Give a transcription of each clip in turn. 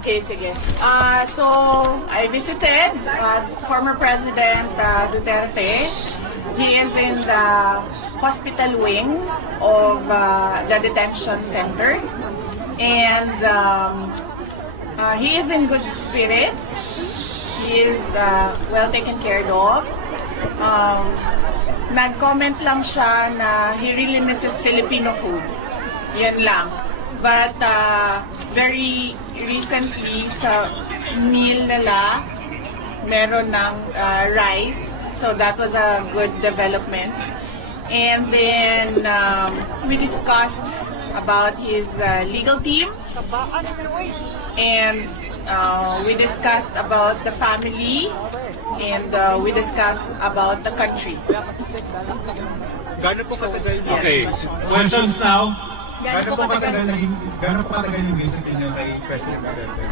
Okay, sige. So, I visited former President Duterte. He is in the hospital wing of the detention center. And he is in good spirits. He is well taken care of. Nag-comment lang siya na he really misses Filipino food. Yan lang. But very recently sa meal nila, meron ng rice. So that was a good development. And then we discussed about his legal team. And we discussed about the family. And we discussed about the country. Gano'n po katagal niya? Okay, questions now. Gano'n po katagal yung visit niyo kay President Duterte?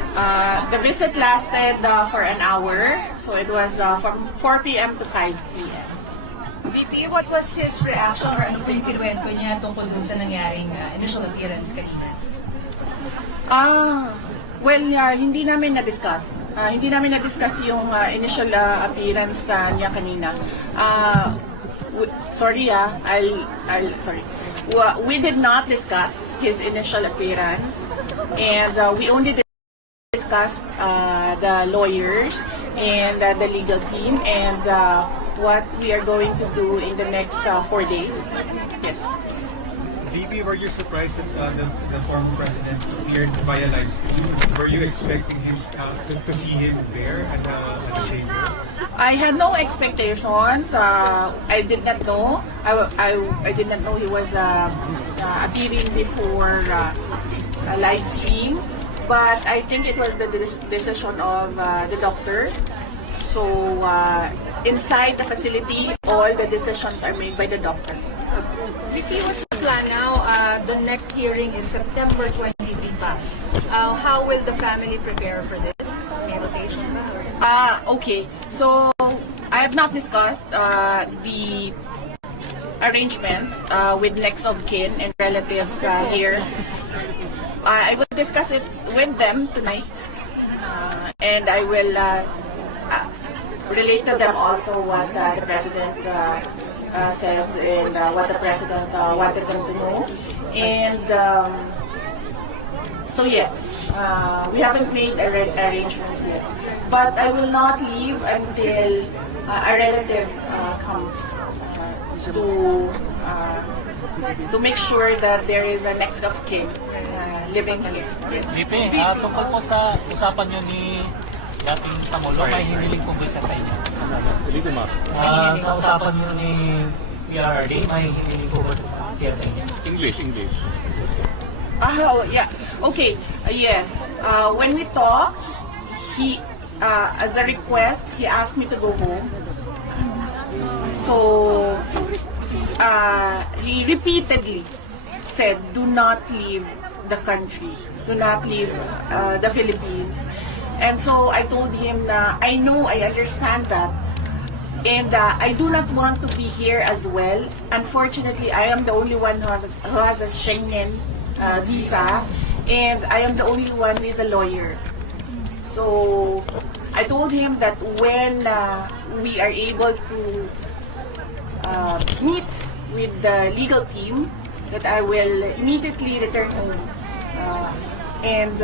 The visit lasted for an hour. So it was from 4 p.m. to 5 p.m. VP, what was his reaction or ano po yung kinuwento niya tungkol dun sa nangyaring initial appearance kanina? Well, hindi namin na-discuss. Hindi namin na-discuss yung initial appearance niya kanina. Sorry, sorry. We did not discuss his initial appearance, and we only discussed the lawyers and the legal team and what we are going to do in the next 4 days. Yes. VP, were you surprised that the former president appeared via live stream? Were you expecting him to see him there at the chamber? I had no expectations. I did not know. I did not know he was appearing before a live stream. But I think it was the decision of the doctor. So inside the facility, all the decisions are made by the doctor. VP, what's the plan now? The next hearing is September 23 pa. How will the family prepare for this? May rotation ba? Okay. So I have not discussed the arrangements with next of kin and relatives here. I will discuss it with them tonight, and I will relate to them also what the president said and what the president wanted them to know. And so yes, we haven't made arrangements yet. But I will not leave until a relative comes to make sure that there is a next of kin living here. Yes. VP, tungkol po sa usapan nyo ni dating Pangulo, may hiniling po ba sa inyo? Sa usapan nyo ni Fprrd, may hiniling po ba siya sa inyo? English. Yeah. Okay. Yes. When we talked, he, as a request, he asked me to go home. So, he repeatedly said, "Do not leave the country. Do not leave the Philippines." And so I told him na I know, I understand that. And I do not want to be here as well. Unfortunately, I am the only one who has a Schengen visa. And I am the only one who is a lawyer. So I told him that when we are able to meet with the legal team, that I will immediately return home. And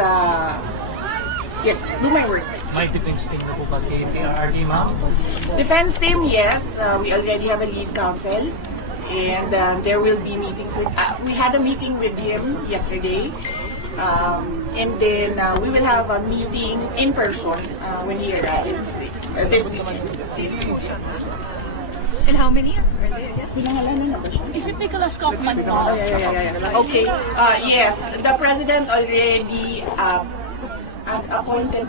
yes, do my work. May defense team na po ba si Fprrd, ma'am? Defense team, yes. We already have a lead counsel. And there will be meetings with, we had a meeting with him yesterday. And then we will have a meeting in person when he arrives this weekend. And how many are there? Is it Nicholas Kaufman? Oh, yeah. Okay. Yes, the president already appointed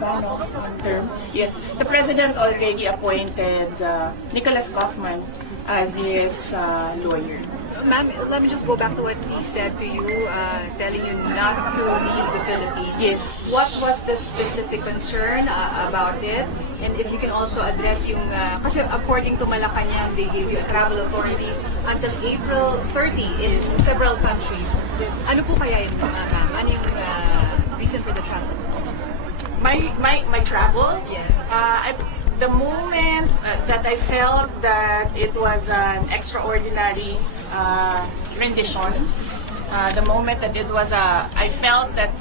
term. Yes, the president already appointed Nicholas Kaufman as his lawyer. Ma'am, let me just go back to what he said to you, telling you not to leave the Philippines. Yes. What was the specific concern about it? And if you can also address yung, kasi according to Malacanang, they gave you travel authority until April 30 in several countries. Ano po kaya yun, ma'am? Ano yung reason for the travel? My travel. Yes. The moment that I felt that it was an extraordinary rendition, the moment that I felt that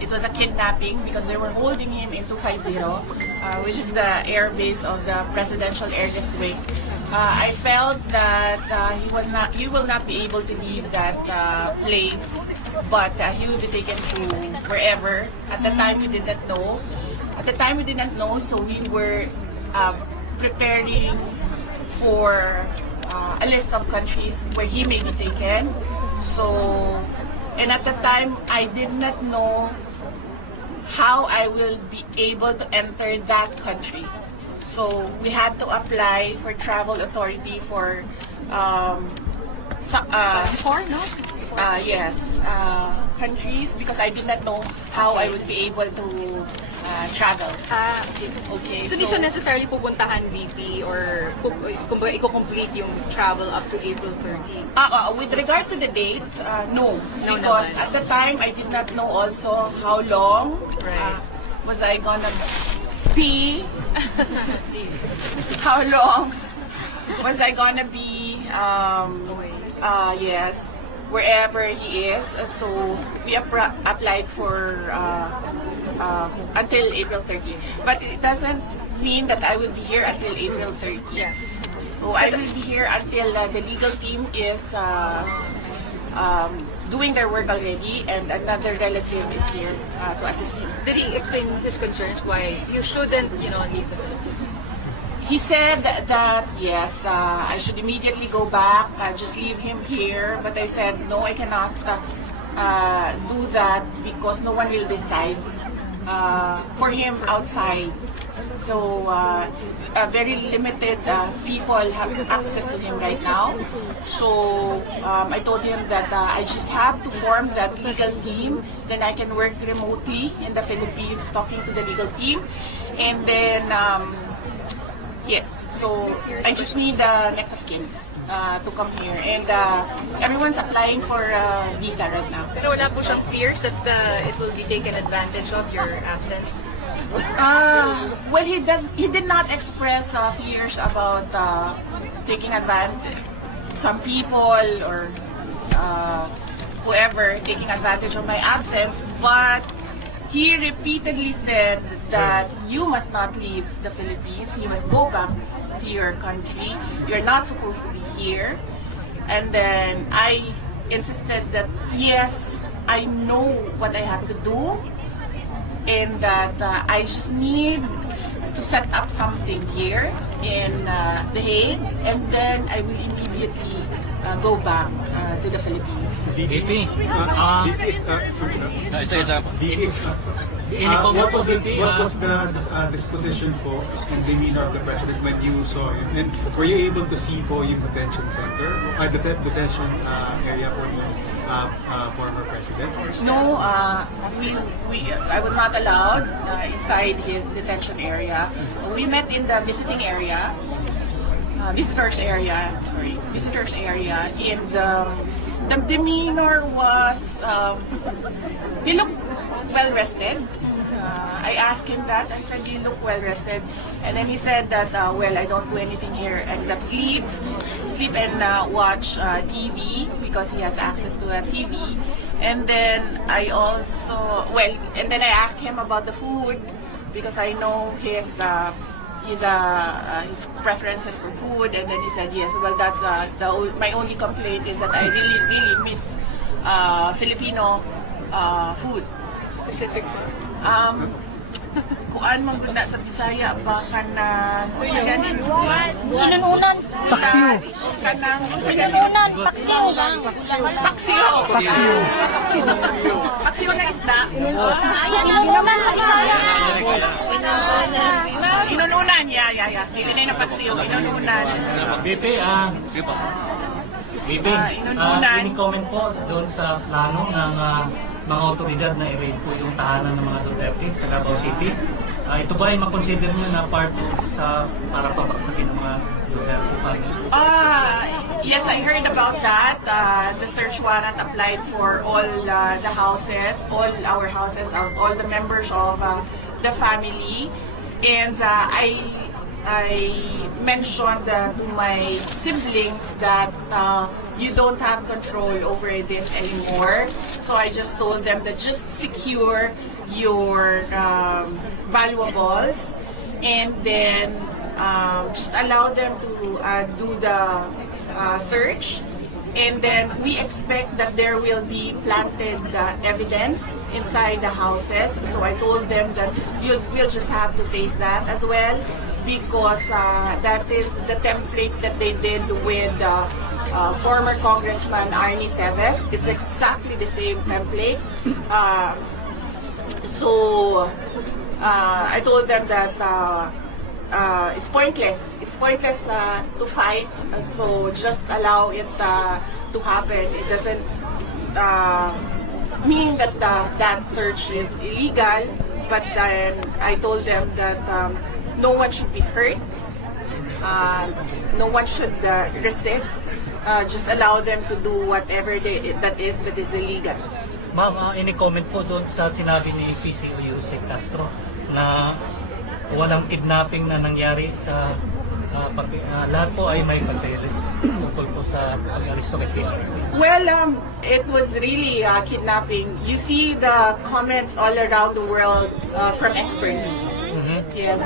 it was a kidnapping because they were holding him in 250, which is the air base of the Presidential Airlift Wing. I felt that he will not be able to leave that place, but he will be taken to wherever. At the time, we did not know. So we were preparing for a list of countries where he may be taken. And at the time, I did not know how I will be able to enter that country. So we had to apply for travel authority for countries because I did not know how I would be able to travel. Okay. So, di siya necessarily pupuntahan VP or kumbaga i-complete yung travel up to April 30? With regard to the date, no. No Because naman. at the time, I did not know also how long Right. was I gonna be, how long was I gonna be, wherever he is. So we applied for until April 30. But it doesn't mean that I will be here until April 30. Yeah. So I will be here until the legal team is doing their work already, and another relative is here to assist him. Did he explain his concerns why you shouldn't, leave the Philippines? He said that yes, I should immediately go back, just leave him here. But I said no, I cannot do that because no one will decide for him outside. So very limited people have access to him right now. So I told him that I just have to form that legal team. Then I can work remotely in the Philippines, talking to the legal team, and then. Yes, so I just need the next of kin to come here. And everyone's applying for visa right now. Pero wala po siyang fears that it will be taken advantage of your absence? Well, he did not express fears about taking advantage. Some people or whoever taking advantage of my absence, but he repeatedly said that you must not leave the Philippines. You must go back to your country. You're not supposed to be here. And then I insisted that yes, I know what I have to do, and that I just need to set up something here in The Hague, and then I will immediately go back to the Philippines. VP, What was the disposition po and demeanor of the president when you saw him? And were you able to see po yung detention center, detention area for the former president? No, I was not allowed inside his detention area. We met in the visitors area. And the demeanor was, he looked well rested. I asked him that. I said, you look well rested. And then he said that, well, I don't do anything here except sleep and watch TV because he has access to a TV. And then I asked him about the food because I know his preferences for food. And then he said, yes, well, that's my only complaint is that I really miss Filipino food. Specific po? Kuan mo gud na sa Bisaya ba kanang Inununan. paksiw kanang Inununan. Paksiw lang. paksiw na isda. Ayan, inununan sa Bisaya. Inununan, yeah. Hindi na paksiw, inununan. VP, inununan. comment po doon sa plano ng mga otoridad na i-raid po yung tahanan ng mga Duterte sa Davao City. Ito ba ay makonsider nyo na part para pabagsakin ng mga Duterte? Yes, I heard about that. The search warrant applied for all the houses, all our houses, all the members of the family, and I mentioned to my siblings that you don't have control over this anymore. So I just told them that just secure your valuables, and then just allow them to do the search. And then we expect that there will be planted evidence inside the houses. So I told them that we'll just have to face that as well, because that is the template that they did with former Congressman Arnie Teves. It's exactly the same template. So I told them that it's pointless. It's pointless to fight. So just allow it to happen. It doesn't mean that that search is illegal. But then I told them that no one should be hurt. No one should resist. Just allow them to do whatever that is illegal. Ma'am, any comment po doon sa sinabi ni PCO Yusek Castro na walang kidnapping na nangyari sa lahat po ay may papeles tungkol po sa pag-aristo kay PRRD? Well, it was really kidnapping. You see the comments all around the world from experts. Yes.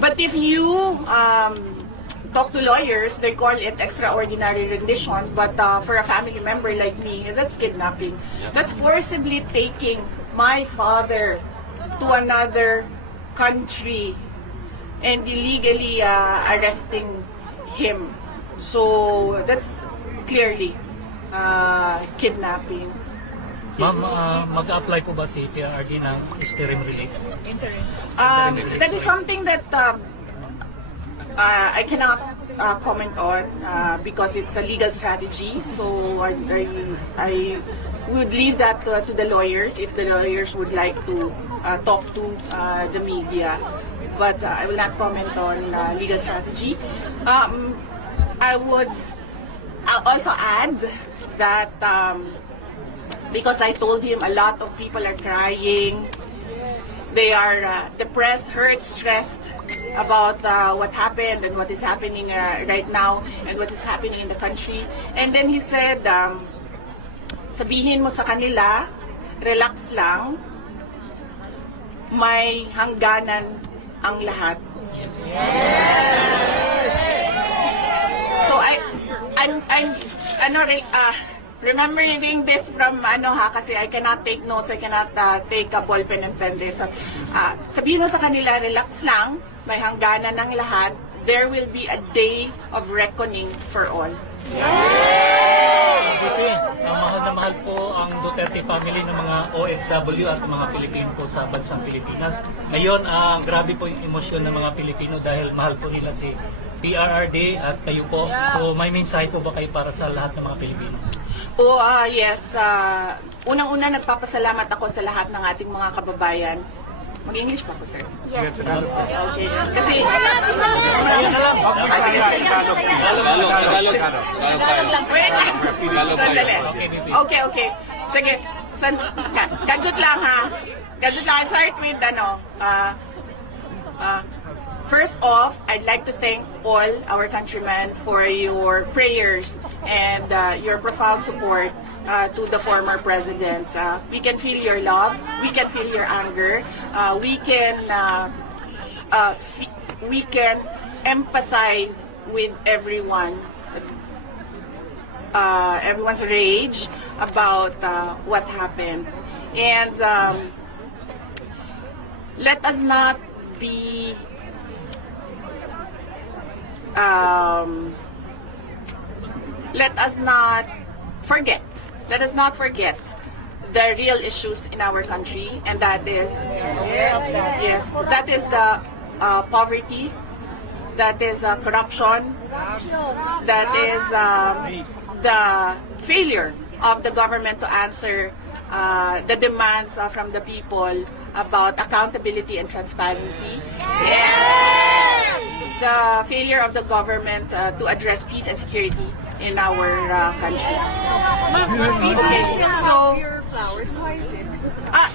But if you talk to lawyers, they call it extraordinary rendition. But for a family member like me, that's kidnapping. That's forcibly taking my father to another country and illegally arresting him. So that's clearly kidnapping. Ma'am, mag-apply po ba si PRRD ng interim release? That is something that I cannot comment on because it's a legal strategy. So I would leave that to the lawyers if the lawyers would like to talk to the media. But I will not comment on legal strategy. I'll also add that because I told him a lot of people are crying. They are depressed, hurt, stressed about what happened and what is happening right now and what is happening in the country. And then he said, sabihin mo sa kanila, relax lang, may hangganan ang lahat. So I'm remembering this from kasi I cannot take notes, I cannot take a ball pen and pen this. So, sabihin mo sa kanila, relax lang, may hangganan ng lahat. There will be a day of reckoning for all. Mahal na mahal po ang Duterte family ng mga OFW at mga Pilipino po sa bansang Pilipinas. Ngayon, grabe po yung emosyon ng mga Pilipino dahil mahal po nila si PRRD at kayo po. So may mensahe po ba kayo para sa lahat ng mga Pilipino? Yes. Unang-una, nagpapasalamat ako sa lahat ng ating mga kababayan. Mag-English pa po, sir? Yes. Okay. Kasi... Okay. Sige. Gadget lang, ha? Gadget lang. I'll start with, first off, I'd like to thank all our countrymen for your prayers and your profound support to the former presidents. We can feel your love, we can feel your anger, we can empathize with everyone's rage about what happened. And let us not be let us not forget the real issues in our country, and that is that is the poverty, that is corruption, that is the failure of the government to answer the demands from the people about accountability and transparency. The failure of the government to address peace and security in our country. Okay, So, your flowers, why is it?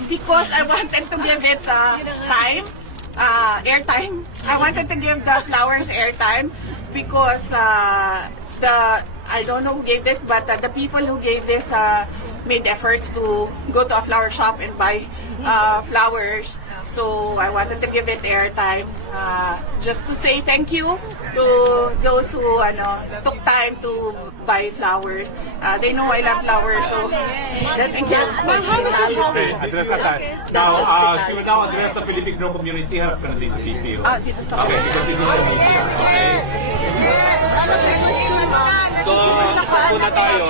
because I wanted to give it time, airtime. I wanted to give the flowers airtime because I don't know who gave this, but the people who gave this made efforts to go to a flower shop and buy flowers. So I wanted to give it airtime just to say thank you to those who took time to buy flowers. They know I love flowers, so That's Okay, address that. Now, she will now address the Filipino community. Harap ka na dito, dito. dito sa Okay, because this is the media. Okay? So, isa po na tayo.